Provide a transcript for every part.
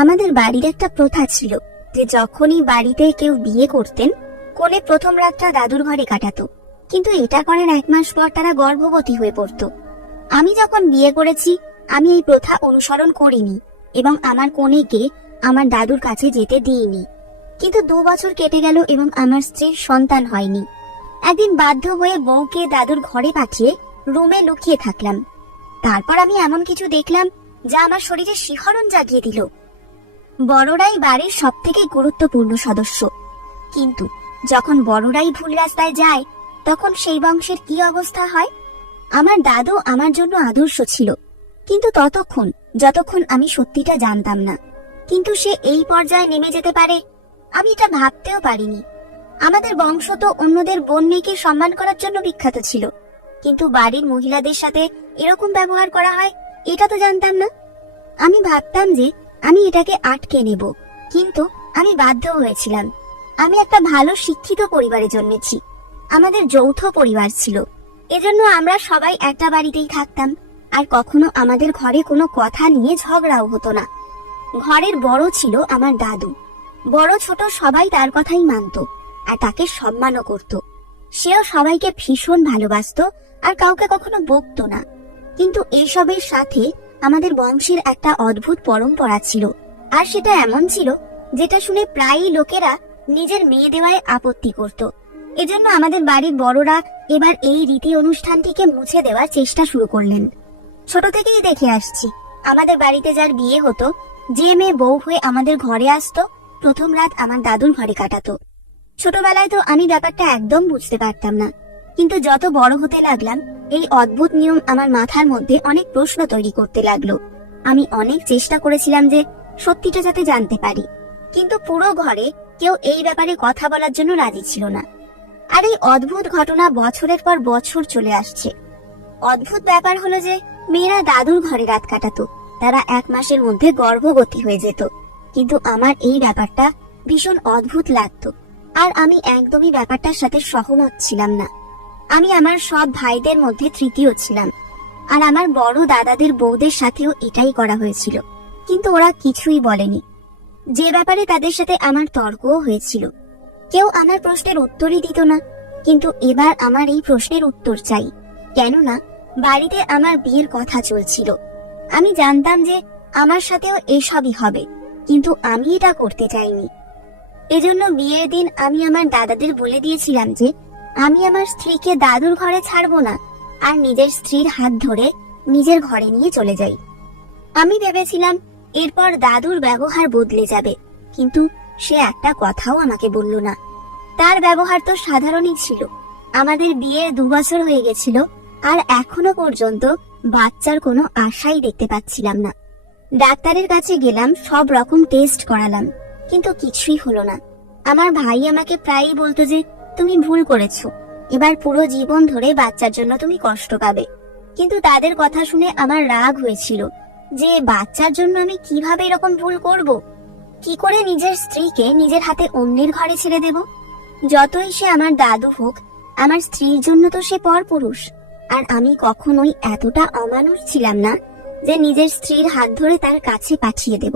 আমাদের বাড়ির একটা প্রথা ছিল যে যখনই বাড়িতে কেউ বিয়ে করতেন, কোণে প্রথম রাতটা দাদুর ঘরে কাটাতো। কিন্তু এটা করার 1 মাস পর তারা গর্ভবতী হয়ে পড়তো। আমি যখন বিয়ে করেছি, আমি এই প্রথা অনুসরণ করিনি এবং আমার কনেকে আমার দাদুর কাছে যেতে দিইনি। কিন্তু 2 বছর কেটে গেল এবং আমার স্ত্রীর সন্তান হয়নি। একদিন বাধ্য হয়ে বউকে দাদুর ঘরে পাঠিয়ে রুমে লুকিয়ে থাকলাম। তারপর আমি এমন কিছু দেখলাম যা আমার শরীরে শিহরণ জাগিয়ে দিল। বড়রাই বাড়ির সবথেকে গুরুত্বপূর্ণ সদস্য, কিন্তু যখন বড়রাই ভুল রাস্তায় যায় তখন সেই বংশের কি অবস্থা হয়। আমার দাদু আমার জন্য আদর্শ ছিল, কিন্তু যতক্ষণ আমি সত্যিটা জানতাম না। কিন্তু সে এই পর্যায়ে নেমে যেতে পারে, আমি এটা ভাবতেও পারিনি। আমাদের বংশ তো অন্যদের বোন মেয়েকে সম্মান করার জন্য বিখ্যাত ছিল, কিন্তু বাড়ির মহিলাদের সাথে এরকম ব্যবহার করা হয় এটা তো জানতাম না। আমি ভাবতাম যে আমি এটাকে আটকে নেব, কিন্তু আমি বাধ্য হয়েছিলাম। আমি একটা ভালো শিক্ষিত পরিবারে জন্মেছি। আমাদের যৌথ পরিবার ছিল, এজন্য আমরা সবাই একটা বাড়িতেই থাকতাম, আর কখনো আমাদের ঘরে কোনো কথা নিয়ে ঝগড়াও হতো না। ঘরের বড় ছিল আমার দাদু। বড় ছোট সবাই তার কথাই মানত আর তাকে সম্মানও করত। সেও সবাইকে ভীষণ ভালোবাসতো আর কাউকে কখনো বকতো না। কিন্তু এসবের সাথে আমাদের বংশের একটা অদ্ভুত পরম্পরা ছিল, আর সেটা এমন ছিল যেটা শুনে প্রায়ই লোকেরা নিজের মেয়ে দেওয়ায় আপত্তি করত। এজন্য আমাদের বাড়ির বড়রা এবার এই রীতি অনুষ্ঠানটিকে মুছে দেওয়ার চেষ্টা শুরু করলেন। ছোট থেকেই দেখে আসছি, আমাদের বাড়িতে যার বিয়ে হতো, যে মেয়ে বউ হয়ে আমাদের ঘরে আসতো, প্রথম রাত আমার দাদুর ঘরে কাটাতো। ছোটবেলায় তো আমি ব্যাপারটা একদম বুঝতে পারতাম না, কিন্তু যত বড় হতে লাগলাম এই অদ্ভুত নিয়ম আমার মাথার মধ্যে অনেক প্রশ্ন তৈরি করতে লাগলো। আমি অনেক চেষ্টা করেছিলাম যে সত্যিটা যাতে জানতে পারি, কিন্তু পুরো ঘরে কেউ এই ব্যাপারে কথা বলার জন্য রাজি ছিল না। আর এই অদ্ভুত ঘটনা বছরের পর বছর চলে আসছে। অদ্ভুত ব্যাপার হলো যে মেয়েরা দাদুর ঘরে রাত কাটাতো, তারা 1 মাসের মধ্যে গর্ভবতী হয়ে যেত। কিন্তু আমার এই ব্যাপারটা ভীষণ অদ্ভুত লাগতো, আর আমি একদমই ব্যাপারটার সাথে সহমত ছিলাম না। আমি আমার সব ভাইদের মধ্যে তৃতীয় ছিলাম, আর আমার বড় দাদাদের বউদের সাথেও এটাই করা হয়েছিল, কিন্তু ওরা কিছুই বলেনি। যে ব্যাপারে তাদের সাথে আমার তর্কও হয়েছিল, কেউ আমার প্রশ্নের উত্তরই দিত না। কিন্তু এবার আমার এই প্রশ্নের উত্তর চাই, কেননা বাড়িতে আমার বিয়ের কথা চলছিল। আমি জানতাম যে আমার সাথেও এসবই হবে, কিন্তু আমি এটা করতে চাইনি। এজন্য বিয়ের দিন আমি আমার দাদাদের বলে দিয়েছিলাম যে আমি আমার স্ত্রীকে দাদুর ঘরে ছাড়বো না, আর নিজের স্ত্রীর হাত ধরে নিজের ঘরে নিয়ে চলে যাই। আমি ভেবেছিলাম এরপর দাদুর ব্যবহার বদলে যাবে, কিন্তু সে একটা কথাও আমাকে বলল না। তার ব্যবহার তো সাধারণই ছিল। আমাদের বিয়ের 2 বছর হয়ে গেছিল, আর এখনো পর্যন্ত বাচ্চার কোনো আশাই দেখতে পাচ্ছিলাম না। ডাক্তারের কাছে গেলাম, সব রকম টেস্ট করালাম, কিন্তু কিছুই হলো না। আমার ভাই আমাকে প্রায়ই বলতো যে তুমি ভুল করেছো, এবার পুরো জীবন ধরে বাচ্চার জন্য তুমি কষ্ট পাবে। কিন্তু তাদের কথা শুনে আমার রাগ হয়েছিল যে বাচ্চার জন্য আমি কিভাবে এরকম ভুল করব, কি করে নিজের স্ত্রীকে নিজের হাতে অন্যের ঘরে ছেড়ে দেব। যতই সে আমার দাদু হোক, আমার স্ত্রীর জন্য তো সে পরপুরুষ, আর আমি কখনোই এতটা অমানুষ ছিলাম না যে নিজের স্ত্রীর হাত ধরে তার কাছে পাঠিয়ে দেব।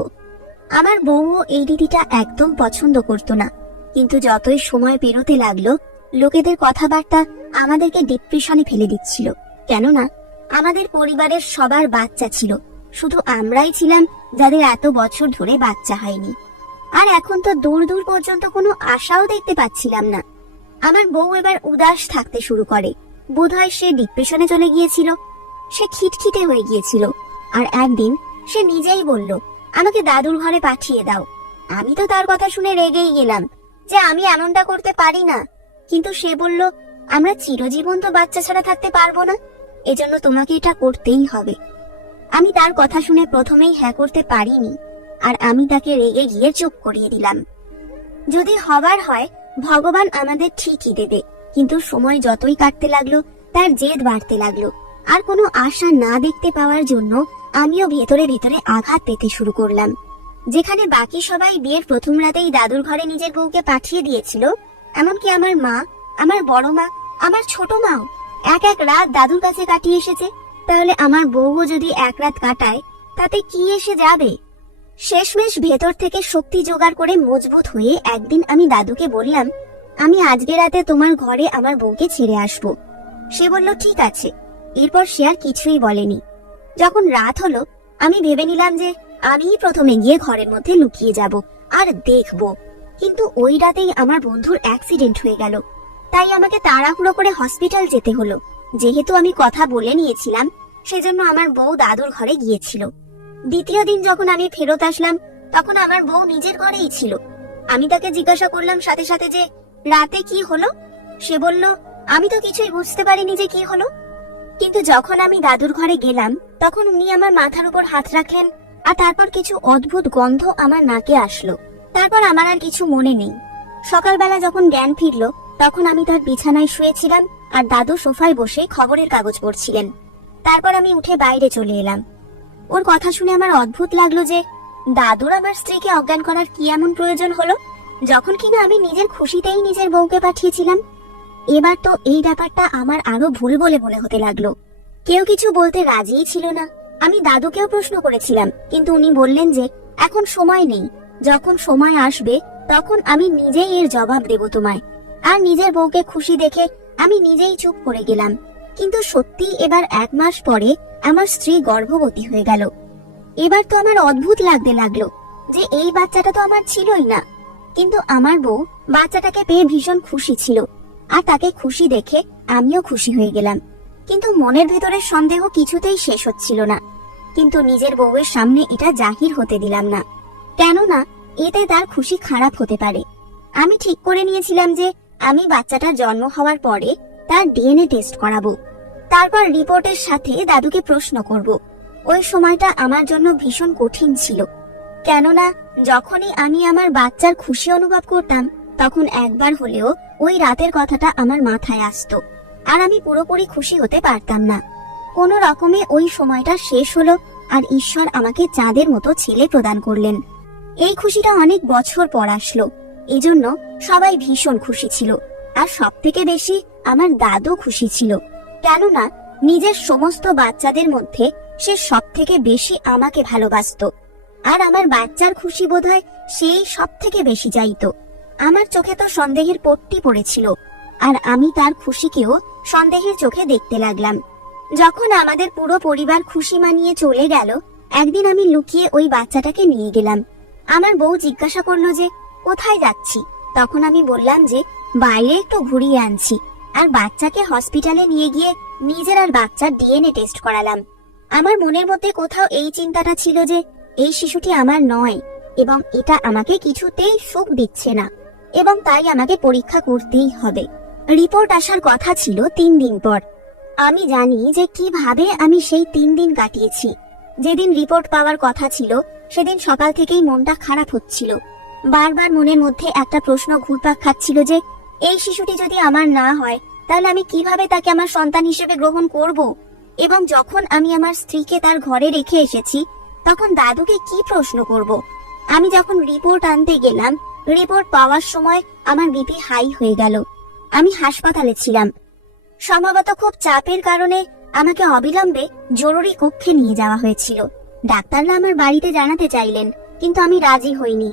আমার বউও এই রীতিটা একদম পছন্দ করতো না, কিন্তু যতই সময় পেরোতে লাগলো লোকেদের কথাবার্তা আমাদেরকে ডিপ্রেশনে ফেলে দিচ্ছিল। কেননা আমাদের পরিবারের সবার বাচ্চা ছিল, শুধু আমরাই ছিলাম যাদের এত বছর ধরে বাচ্চা হয়নি। আর এখন তো দূর দূর পর্যন্ত কোনো আশাও দেখতে পাচ্ছিলাম না। আমার বউ এবার উদাস থাকতে শুরু করে, বোধহয় সে ডিপ্রেশনে চলে গিয়েছিল। সে খিটখিটে হয়ে গিয়েছিল, আর একদিন সে নিজেই বলল আমাকে দাদুর ঘরে পাঠিয়ে দাও। আমি তো তার কথা শুনে রেগেই গেলাম যে আমি এমনটা করতে পারি না, কিন্তু সে বলল আমরা চিরজীবন তো বাচ্চা ছাড়া থাকতে পারবো না, এজন্য তোমাকে এটা করতেই হবে। আমি তার কথা শুনে প্রথমেই হ্যাঁ করতে পারিনি, আর আমি তাকে রেগে গিয়ে চুপ করিয়ে দিলাম। যদি হবার হয় ভগবান আমাদের ঠিকই দেবে। কিন্তু সময় যতই কাটতে লাগলো তার জেদ বাড়তে লাগলো, আর কোনো আশা না দেখতে পাওয়ার জন্য আমিও ভেতরে ভেতরে আঘাত পেতে শুরু করলাম। যেখানে বাকি সবাই বিয়ের প্রথম রাতেই দাদুর ঘরে নিজের বউকে পাঠিয়ে দিয়েছিল, এমনকি আমার মা, আমার বড় মা, আমার ছোট মাও এক এক রাত দাদুর কাছে কাটিয়ে এসেছে। তাহলে আমার বউও যদি 1 রাত কাটায় তাতে কি এসে যাবে? শেষমেশ ভেতর থেকে শক্তি জোগাড় করে মজবুত হয়ে একদিন আমি দাদুকে বললাম, আমি আজকে রাতে তোমার ঘরে আমার বউকে ছেড়ে আসব। সে বলল ঠিক আছে। এরপর সে আর কিছুই বলেনি। যখন রাত হলো আমি ভেবে নিলাম যে আমিই প্রথমে গিয়ে ঘরের মধ্যে লুকিয়ে যাব আর দেখব। কিন্তু ওই রাতেই আমার বন্ধুর অ্যাক্সিডেন্ট হয়ে গেল। তাই আমাকে তাড়াহুড়ো করে হসপিটাল যেতে হলো। যেহেতু আমি কথা বলে নিয়েছিলাম, সেজন্য আমার বউ দাদুর ঘরে গিয়েছিল। দ্বিতীয় দিন যখন আমি ফেরত আসলাম, তখন আমার বউ নিজের ঘরেই ছিল। আমি তাকে জিজ্ঞাসা করলাম সাথে সাথে যে রাতে কি হলো। সে বলল, আমি তো কিছুই বুঝতে পারিনি যে কি হলো। কিন্তু যখন আমি দাদুর ঘরে গেলাম, তখন উনি আমার মাথার উপর হাত রাখলেন, আর তারপর কিছু অদ্ভুত গন্ধ আমার নাকে আসলো। তারপর আমার আর কিছু মনে নেই। সকালবেলা যখন জ্ঞান ফিরলো, তখন আমি তার বিছানায় শুয়েছিলাম আর দাদু সোফায় বসে খবরের কাগজ পড়ছিলেন। তারপর আমি উঠে বাইরে চলে এলাম। ওর কথা শুনে আমার অদ্ভুত লাগলো যে দাদুর আমার স্ত্রীকে অজ্ঞান করার কি এমন প্রয়োজন হলো, যখন কিনা আমি নিজের খুশিতেই নিজের বউকে পাঠিয়েছিলাম। এবার তো এই ব্যাপারটা আমার আরো ভুল বলে মনে হতে লাগলো। কেউ কিছু বলতে রাজিই ছিল না। আমি দাদুকেও প্রশ্ন করেছিলাম, কিন্তু উনি বললেন যে এখন সময় নেই, যখন সময় আসবে তখন আমি নিজেই এর জবাব দেব তোমায়। আর নিজের বউকে খুশি দেখে আমি নিজেই চুপ করে গেলাম। কিন্তু সত্যি এবার 1 মাস পরে আমার স্ত্রী গর্ভবতী হয়ে গেল। এবার তো আমার অদ্ভুত লাগতে লাগলো যে এই বাচ্চাটা তো আমার ছিলই না। কিন্তু আমার বউ বাচ্চাটাকে পেয়ে ভীষণ খুশি ছিল, আর তাকে খুশি দেখে আমিও খুশি হয়ে গেলাম। কিন্তু মনের ভেতরের সন্দেহ কিছুতেই শেষ হচ্ছিল না। কিন্তু নিজের বউয়ের সামনে এটা জাহির হতে দিলাম না, কেননা এতে তার খুশি খারাপ হতে পারে। আমি ঠিক করে নিয়েছিলাম যে আমি বাচ্চাটার জন্ম হওয়ার পরে তার ডিএনএ টেস্ট করাবো, তারপর রিপোর্টের সাথে দাদুকে প্রশ্ন করব। ওই সময়টা আমার জন্য ভীষণ কঠিন ছিল, কেননা যখনই আমি আমার বাচ্চার খুশি অনুভব করতাম, তখন একবার হলেও ওই রাতের কথাটা আমার মাথায় আসতো, আর আমি পুরোপুরি খুশি হতে পারতাম না। কোনো রকমে ওই সময়টা শেষ হলো, আর ঈশ্বর আমাকে চাঁদের মতো ছেলে প্রদান করলেন। এই খুশিটা অনেক বছর পর আসলো, এজন্য সবাই ভীষণ খুশি ছিল। আর সব থেকে বেশি আমার দাদু খুশি ছিল, কেননা নিজের সমস্ত বাচ্চাদের মধ্যে সে সব থেকে বেশি আমাকে ভালোবাসতো। আর আমার বাচ্চার খুশি বোধহয় সেই সব থেকে বেশি চাইতো। আমার চোখে তো সন্দেহের পট্টি পড়েছিল, আর আমি তার খুশিকেও সন্দেহের চোখে দেখতে লাগলাম। যখন আমাদের পুরো পরিবার খুশি মানিয়ে চলে গেল, একদিন আমি লুকিয়ে ওই বাচ্চাটাকে নিয়ে গেলাম। আমার বউ জিজ্ঞাসা করলো যে কোথায় যাচ্ছি। তখন আমি বললাম যে বাইরে একটু ঘুরিয়ে আনছি, আর বাচ্চাকে হসপিটালে নিয়ে গিয়ে নিজের আর বাচ্চার ডিএনএ টেস্ট করালাম। আমার মনের মধ্যে কোথাও এই চিন্তাটা ছিল যে এই শিশুটি আমার নয়, এবং এটা আমাকে কিছুতেই সুখ দিচ্ছে না, এবং তাই আমাকে পরীক্ষা করতেই হবে। রিপোর্ট আসার কথা ছিল 3 দিন পর। আমি জানি যে কিভাবে আমি সেই 3 দিন কাটিয়েছি। যেদিন রিপোর্ট পাওয়ার কথা ছিল, সেদিন সকাল থেকেই মনটা খারাপ হচ্ছিল। বারবার মনের মধ্যে একটা প্রশ্ন ঘুরপাক খাচ্ছিল যে এই শিশুটি যদি আমার না হয়, তাহলে আমি কিভাবে তাকে আমার সন্তান হিসেবে গ্রহণ করব। এবং যখন আমি আমার স্ত্রীকে তার ঘরে রেখে এসেছি, তখন দাদুকে কি প্রশ্ন করব। আমি যখন রিপোর্ট আনতে গেলাম, রিপোর্ট পাওয়ার সময় আমার বিপি হাই হয়ে গেল। আমি হাসপাতালে ছিলাম। সম্ভবত খুব চাপের কারণে আমাকে অবিলম্বে জরুরি কক্ষে নিয়ে যাওয়া হয়েছিল। ডাক্তাররা আমার বাড়িতে জানাতে চাইলেন, কিন্তু আমি রাজি হইনি,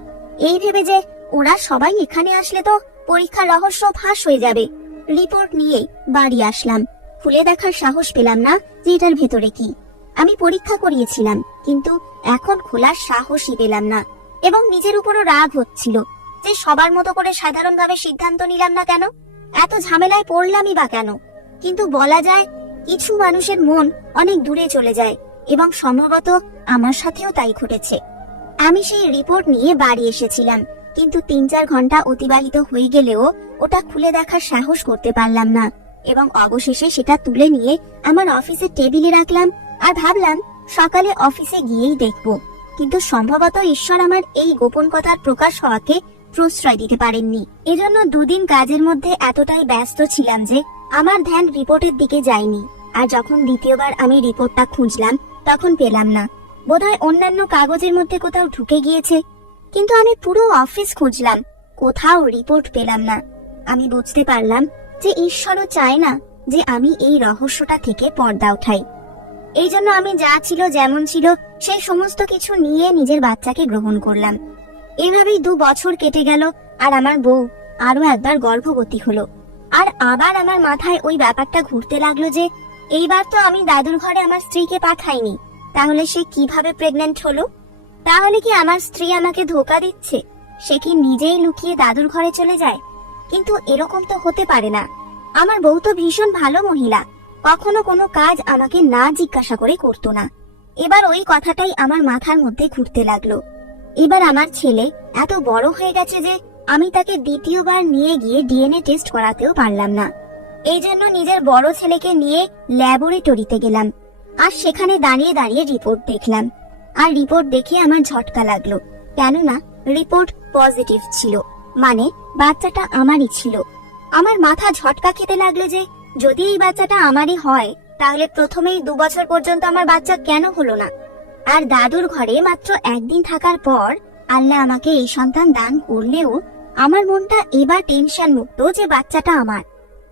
এই ভেবে যে ওরা সবাই এখানে আসলে তো পরীক্ষার রহস্য ফাঁস হয়ে যাবে। রিপোর্ট নিয়ে বাড়ি আসলাম। খুলে দেখার সাহস পেলাম না যে এটার ভেতরে কি। আমি পরীক্ষা করিয়েছিলাম, কিন্তু এখন খোলার সাহসই পেলাম না, এবং নিজের উপরও রাগ হচ্ছিল যে সবার মতো করে সাধারণভাবে সিদ্ধান্ত নিলাম না কেন, এত ঝামেলায় পড়লামই বা কেন। কিন্তু বলা যায় কিছু মানুষের মন অনেক দূরে চলে যায়, এবং সম্ভবত আমার সাথেও তাই ঘটেছে। আমি সেই রিপোর্ট নিয়ে বাড়ি এসেছিলাম, কিন্তু 3-4 ঘন্টা অতিবাহিত হয়ে গেলেও ওটা খুলে দেখার সাহস করতে পারলাম না, এবং অবশেষে সেটা তুলে নিয়ে আমার অফিসের টেবিলে রাখলাম, আর ভাবলাম সকালে অফিসে গিয়েই দেখব। কিন্তু সম্ভবত ঈশ্বর আমার এই গোপন কথার প্রকাশ হওয়াকে প্রশ্রয় দিতে পারেননি। এজন্য 2 দিন কাজের মধ্যে এতটাই ব্যস্ত ছিলাম যে আমার ধ্যান রিপোর্টের দিকে যায়নি। আর যখন দ্বিতীয়বার আমি রিপোর্টটা খুঁজলাম, তখন পেলাম না। বোধহয় অন্যান্য কাগজের মধ্যে কোথাও ঢুকে গিয়েছে। কিন্তু আমি পুরো অফিস খুঁজলাম, কোথাও রিপোর্ট পেলাম না। আমি বুঝতে পারলাম যে ঈশ্বরও চায় না যে আমি এই রহস্যটা থেকে পর্দা উঠাই। এই জন্য আমি যা ছিল যেমন ছিল সেই সমস্ত কিছু নিয়ে নিজের বাচ্চাকে গ্রহণ করলাম। এভাবেই 2 বছর কেটে গেল, আর আমার বউ আরো একবার গর্ভবতী হলো। আর আবার আমার মাথায় ওই ব্যাপারটা ঘুরতে লাগলো যে এইবার তো আমি দাদুর ঘরে আমার স্ত্রীকে পাঠাইনি, তাহলে সে কিভাবে প্রেগন্যান্ট হলো? তাহলে কি আমার স্ত্রী আমাকে ধোকা দিচ্ছে? সে কি নিজেই লুকিয়ে দাদুর ঘরে চলে যায়? কিন্তু এরকম তো হতে পারে না। আমার বউ তো ভীষণ ভালো মহিলা, কখনো কোনো কাজ আমাকে না জিজ্ঞাসা করে করতো না। এবার ওই কথাটাই আমার মাথার মধ্যে ঘুরতে লাগলো। এবার আমার ছেলে এত বড় হয়ে গেছে যে আমি তাকে দ্বিতীয়বার নিয়ে গিয়ে ডিএনএ টেস্ট করাতেও পারলাম না। এই জন্য নিজের বড় ছেলেকে নিয়ে ল্যাবরেটরিতে গেলাম, আর সেখানে দাঁড়িয়ে দাঁড়িয়ে রিপোর্ট দেখলাম। আর রিপোর্ট দেখে আমার ঝটকা লাগলো, কেননা রিপোর্ট পজিটিভ ছিল, মানে বাচ্চাটা আমারই ছিল। আমার মাথা ঝটকা খেতে লাগলো যে যদি এই বাচ্চাটা আমারই হয়, তাহলে প্রথমেই 2 বছর পর্যন্ত আমার বাচ্চা কেন হলো না? আর দাদুর ঘরে মাত্র 1 দিন থাকার পর আল্লাহ আমাকে এই সন্তান দান করলেও আমার মনটা এবার টেনশন মুক্ত যে বাচ্চাটা আমার।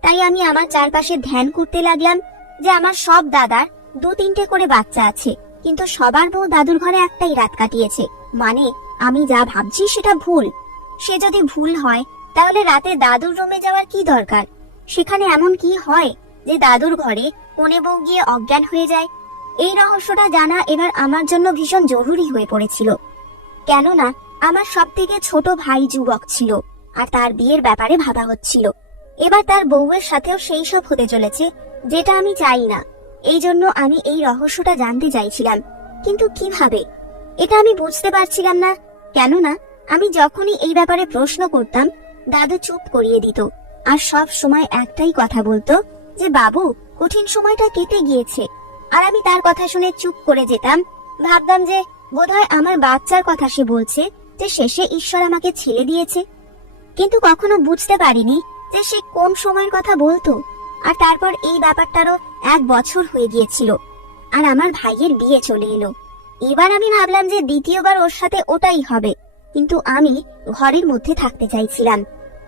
তাই আমি আমার চারপাশে ধ্যান করতে লাগলাম যে আমার সব দাদার 2-3টে করে বাচ্চা আছে, কিন্তু সবার বউ দাদুর ঘরে একটাই রাত কাটিয়েছে। মানে আমি যা ভাবছি সেটা ভুল। সে যদি ভুল হয়, তাহলে রাতে দাদুর রুমে যাওয়ার কি দরকার? সেখানে এমন কি হয় যে দাদুর ঘরে কোনে বউ গিয়ে অজ্ঞান হয়ে যায়? এই রহস্যটা জানা এবার আমার জন্য ভীষণ জরুরি হয়ে পড়েছিল, কেননা আমার সবথেকে ছোট ভাই যুবক ছিল, আর তার বিয়ের ব্যাপারে ভাবা হচ্ছিল। এবার তার বউয়ের সাথেও সেই সব হতে চলেছে, যেটা আমি চাই না। এই জন্য আমি এই রহস্যটা জানতে চাইছিলাম, কিন্তু কিভাবে এটা আমি বুঝতে পারছিলাম না। কেননা আমি যখনই এই ব্যাপারে প্রশ্ন করতাম, দাদু চুপ করিয়ে দিত, আর সব সময় একটাই কথা বলতো যে বাবু, কঠিন সময়টা কেটে গিয়েছে। আর আমি তার কথা শুনে চুপ করে যেতাম, ভাবতাম যে বোধহয় আমার বাচ্চার কথা সে বলছে, যে শেষে ঈশ্বর আমাকে ছেড়ে দিয়েছে। কিন্তু কখনো বুঝতে পারিনি যে সে কোন সময়ের কথা বলতো। আর তারপর এই ব্যাপারটারও 1 বছর হয়ে গিয়েছিল, আর আমার ভাইয়ের বিয়ে চলে এলো। এবার আমি ভাবলাম যে দ্বিতীয়বার ওর সাথে ওটাই হবে, কিন্তু আমি ঘরের মধ্যে থাকতে চাইছিলাম।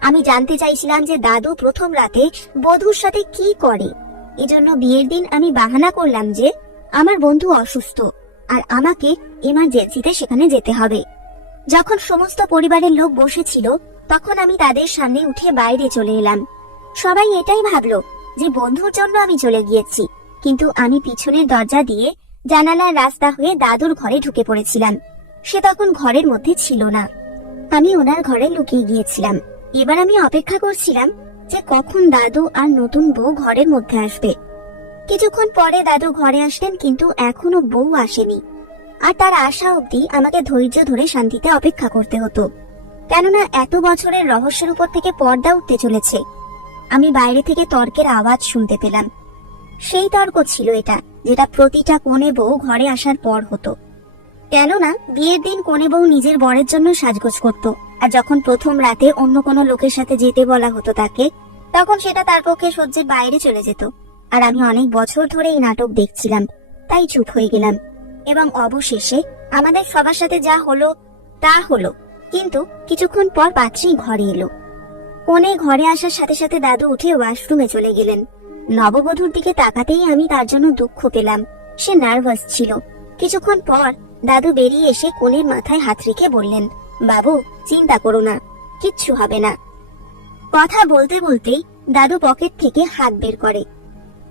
আমি জানতে চাইছিলাম যে দাদু প্রথম রাতে বধূর সাথে কি করে। এজন্য বিয়ের দিন আমি বাহানা করলাম যে আমার বন্ধু অসুস্থ, আর আমাকে এমার্জেন্সিতে সেখানে যেতে হবে। যখন সমস্ত পরিবারের লোক বসেছিল, তখন আমি তাদের সামনে উঠে বাইরে চলে এলাম। সবাই এটাই ভাবলো যে বন্ধুর জন্য আমি চলে গিয়েছি, কিন্তু আমি পিছনের দরজা দিয়ে জানালার রাস্তা হয়ে দাদুর ঘরে ঢুকে পড়েছিলাম। সে তখন ঘরের মধ্যে ছিল না। আমি ওনার ঘরে লুকিয়ে গিয়েছিলাম। এবার আমি অপেক্ষা করছিলাম যে কখন দাদু আর নতুন বউ ঘরের মধ্যে আসবে। কিছুক্ষণ পরে দাদু ঘরে আসলেন, কিন্তু এখনো বউ আসেনি। আর তার আসা অবধি আমাকে ধৈর্য ধরে শান্তিতে অপেক্ষা করতে হতো, কেননা এত বছরের রহস্যের উপর থেকে পর্দা উঠতে চলেছে। আমি বাইরে থেকে তর্কের আওয়াজ শুনতে পেলাম। সেই তর্ক ছিল এটা, যেটা প্রতিটা কনে বউ ঘরে আসার পর হতো। কেননা বিয়ের দিন কনে বউ নিজের বরের জন্য সাজগোজ করত, আর যখন প্রথম রাতে অন্য কোনো লোকের সাথে যেতে বলা হতো তাকে, তখন সেটা তার পক্ষে সহ্যের বাইরে চলে যেত। আর আমি অনেক বছর ধরে এই নাটক দেখছিলাম, তাই চুপ হয়ে গেলাম। এবং অবশেষে আমাদের সবার সাথে যা হলো তা হলো। কিন্তু কিছুক্ষণ পর পাত্রী ঘরে এলো। কনে ঘরে আসার সাথে সাথে দাদু উঠে ওয়াশরুমে চলে গেলেন। নববধূর দিকে তাকাতেই আমি তার জন্য দুঃখ পেলাম। সে নার্ভাস ছিল। কিছুক্ষণ পর দাদু বেরিয়ে এসে কোনের মাথায় হাত রেখে বললেন, বাবু, চিন্তা করো না, কিচ্ছু হবে না। কথা বলতে বলতেই দাদু পকেট থেকে হাত বের করে।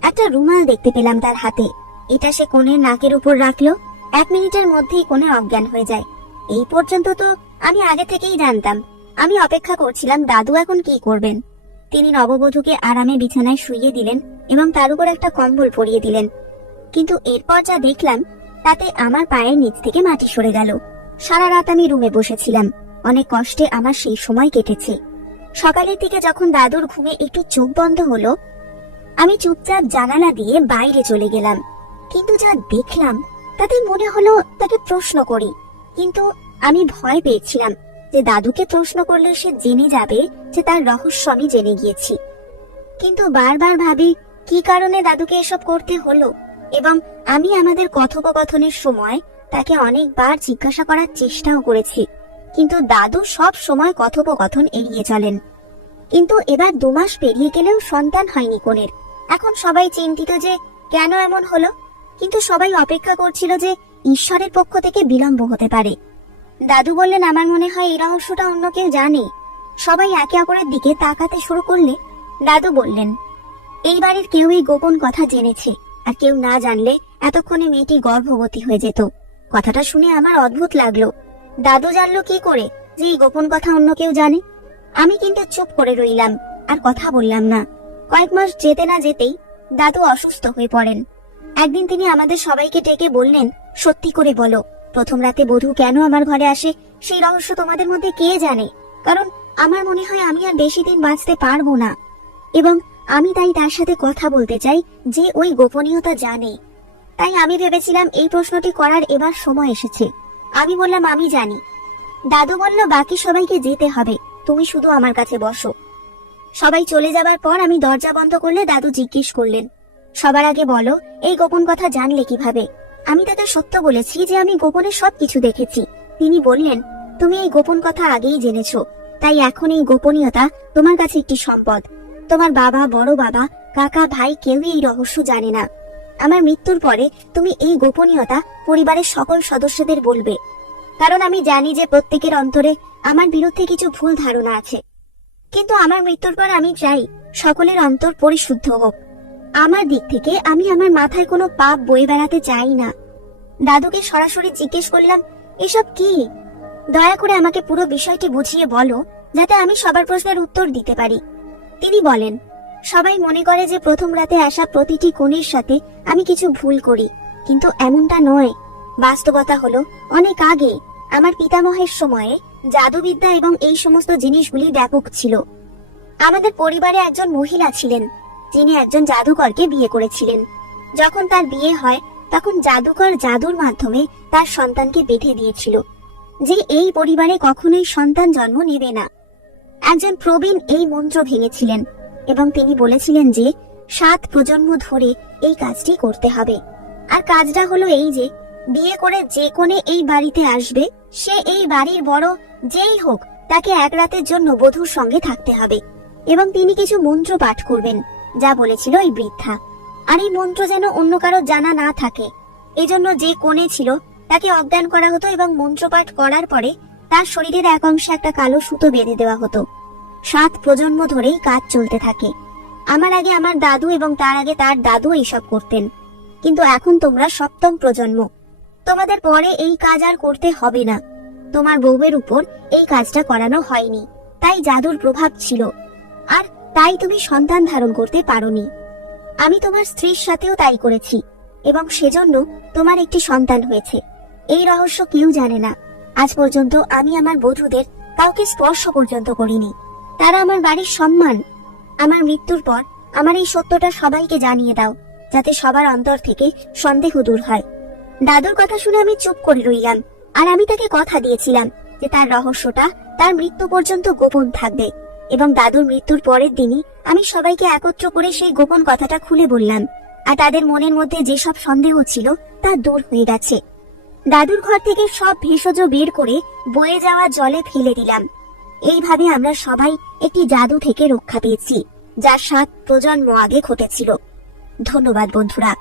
একটা রুমাল দেখতে পেলাম তার হাতে। এটা সে কোনের নাকের উপর রাখলো। 1 মিনিটের মধ্যেই কোনে অজ্ঞান হয়ে যায়। এই পর্যন্ত তো আমি আগে থেকেই জানতাম। আমি অপেক্ষা করছিলাম দাদু এখন কি করবেন। তিনি নববধূকে আরামে বিছানায় শুইয়ে দিলেন এবং তার উপর একটা কম্বল পরিয়ে দিলেন। কিন্তু এরপর যা দেখলাম, তাতে আমার পায়ের নিচ থেকে মাটি সরে গেল। সারা রাত আমি রুমে বসেছিলাম। অনেক কষ্টে আমার সেই সময় কেটেছে। সকালের দিকে যখন দাদুর ঘুমে একটু চোখ বন্ধ হলো, আমি চুপচাপ জানালা দিয়ে বাইরে চলে গেলাম। কিন্তু যা দেখলাম তাতে মনে হলো তাকে প্রশ্ন করি, কিন্তু আমি ভয় পেয়েছিলাম যে দাদুকে প্রশ্ন করলে সে জেনে যাবে যে তার রহস্য আমি জেনে গিয়েছি। কিন্তু বারবার ভাবি কি কারণে দাদুকে এসব করতে হলো, এবং আমি আমাদের কথোপকথনের সময় তাকে অনেকবার জিজ্ঞাসা করার চেষ্টাও করেছি, কিন্তু দাদু সব সময় কথোপকথন এড়িয়ে চলেন। কিন্তু এবার 2 মাস পেরিয়ে গেলেও সন্তান হয়নি কোনের। এখন সবাই চিন্তিত যে কেন এমন হলো, কিন্তু সবাই অপেক্ষা করছিল যে ঈশ্বরের পক্ষ থেকে বিলম্ব হতে পারে। দাদু বললেন, আমার মনে হয় এই রহস্যটা অন্য কেউ জানে। সবাই একে অপরের দিকে তাকাতে শুরু করলে দাদু বললেন, এই বাড়ির কেউ এই গোপন কথা জেনেছে, আর কেউ না জানলে এতক্ষণে মেয়েটি গর্ভবতী হয়ে যেত। কথাটা শুনে আমার অদ্ভুত লাগলো। দাদু জানলো কি করে যে এই গোপন কথা অন্য কেউ জানে? আমি কিন্তু চুপ করে রইলাম, আর কথা বললাম না। কয়েক মাস যেতে না যেতেই দাদু অসুস্থ হয়ে পড়েন। একদিন তিনি আমাদের সবাইকে ডেকে বললেন, সত্যি করে বলো, প্রথম রাতে বধূ কেন আমার ঘরে আসে সেই রহস্য তোমাদের মধ্যে কে জানে? কারণ আমার মনে হয় আমি আর বেশি দিন বাঁচতে পারবো না, এবং আমি তাই তার সাথে কথা বলতে চাই যে ওই গোপনীয়তা জানে। তাই আমি ভেবেছিলাম এই প্রশ্নটি করার এবার সময় এসেছে। আমি বললাম, আমি জানি। দাদু বলল, বাকি সবাইকে যেতে হবে, তুমি শুধু আমার কাছে বসো। সবাই চলে যাবার পর আমি দরজা বন্ধ করলে দাদু জিজ্ঞেস করলেন, সবার আগে বলো, এই গোপন কথা জানলে কিভাবে? আমি তাকে সত্য বলেছি যে আমি গোপনে সবকিছু দেখেছি। তিনি বললেন, তুমি এই গোপন কথা আগেই জেনেছো, তাই এখন এই গোপনীয়তা তোমার কাছে একটি সম্পদ। তোমার বাবা, বড় বাবা, কাকা, ভাই কেউই এই রহস্য জানে না। আমার মৃত্যুর পরে তুমি এই গোপনীয়তা পরিবারের সকল সদস্যদের বলবে, কারণ আমি জানি যে প্রত্যেকের অন্তরে আমার বিরুদ্ধে কিছু ভুল ধারণা আছে। কিন্তু আমার মৃত্যুর পর আমি চাই সকলের অন্তর পরিশুদ্ধ হোক। আমার দিক থেকে আমি আমার মাথায় কোনো পাপ বয়ে বেড়াতে চাই না। দাদুকে সরাসরি জিজ্ঞেস করলাম, এসব কি? দয়া করে আমাকে পুরো বিষয়টি বুঝিয়ে বলো, যাতে আমি সবার প্রশ্নের উত্তর দিতে পারি। তিনি বলেন, সবাই মনে করে যে প্রথম রাতে আসা প্রতিটি কনের সাথে আমি কিছু ভুল করি, কিন্তু এমনটা নয়। বাস্তবতা হলো, অনেক আগে আমার পিতামহের সময়ে জাদুবিদ্যা এবং এই সমস্ত জিনিসগুলি ব্যাপক ছিল। আমাদের পরিবারে একজন মহিলা ছিলেন, যিনি একজন জাদুকরকে বিয়ে করেছিলেন। যখন তার বিয়ে হয়, তখন জাদুকর জাদুর মাধ্যমে তার সন্তানকে বেঁধে দিয়েছিল যে এই পরিবারে কখনোই সন্তান জন্ম নেবে না। একজন প্রবীণ এই মন্ত্র ভেঙেছিলেন এবং তিনি বলেছিলেন যে 7 প্রজন্ম ধরে এই কাজটি করতে হবে। আর কাজটা হলো এই যে, বিয়ে করে যে কোণে এই বাড়িতে আসবে, সে এই বাড়ির বড় যেই হোক, তাকে এক রাতের জন্য বধূর সঙ্গে থাকতে হবে। এবং তিনি কিছু মন্ত্র পাঠ করবেন, যা বলেছিল এই বৃদ্ধা। আর এই মন্ত্র যেন অন্য কারো জানা না থাকে, এজন্য যে কোণে ছিল তাকে অজ্ঞান করা হতো এবং মন্ত্রপাঠ করার পরে তার শরীরের এক অংশে একটা কালো সুতো বেঁধে দেওয়া হতো। 7 প্রজন্ম ধরেই কাজ চলতে থাকে। আমার আগে আমার দাদু এবং তার আগে তার দাদু এইসব করতেন, কিন্তু এখন তোমরা 7ম প্রজন্ম। তোমাদের পরে এই কাজ আর করতে হবে না। তোমার বউয়ের উপর এই কাজটা করানো হয়নি, তাই জাদুর প্রভাব ছিল, আর তাই তুমি সন্তান ধারণ করতে পারোনি। আমি তোমার স্ত্রীর সাথেও তাই করেছি, এবং সেজন্য তোমার একটি সন্তান হয়েছে। এই রহস্য কেউ জানে না। আজ পর্যন্ত আমি আমার বধূদের কাউকে স্পর্শ পর্যন্ত করিনি। তারা আমার বাড়ির সম্মান। আমার মৃত্যুর পর আমার এই সত্যটা সবাইকে জানিয়ে দাও, যাতে সবার অন্তর থেকে সন্দেহ দূর হয়। দাদুর কথা শুনে আমি চুপ করে রইলাম, আর আমি তাকে কথা দিয়েছিলাম যে তার রহস্যটা তার মৃত্যু পর্যন্ত গোপন থাকবে। এবং দাদুর মৃত্যুর পরের দিনই আমি সবাইকে একত্র করে সেই গোপন কথাটা খুলে বললাম, আর তাদের মনের মধ্যে যেসব সন্দেহ ছিল তা দূর হয়ে গেছে। দাদুর ঘর থেকে সব ভেষজ বের করে বয়ে যাওয়া জলে ফেলে দিলাম। এইভাবে আমরা সবাই একটি জাদু থেকে রক্ষা পেয়েছি, যা 7 প্রজন্ম আগে ঘটেছিল। ধন্যবাদ বন্ধুরা।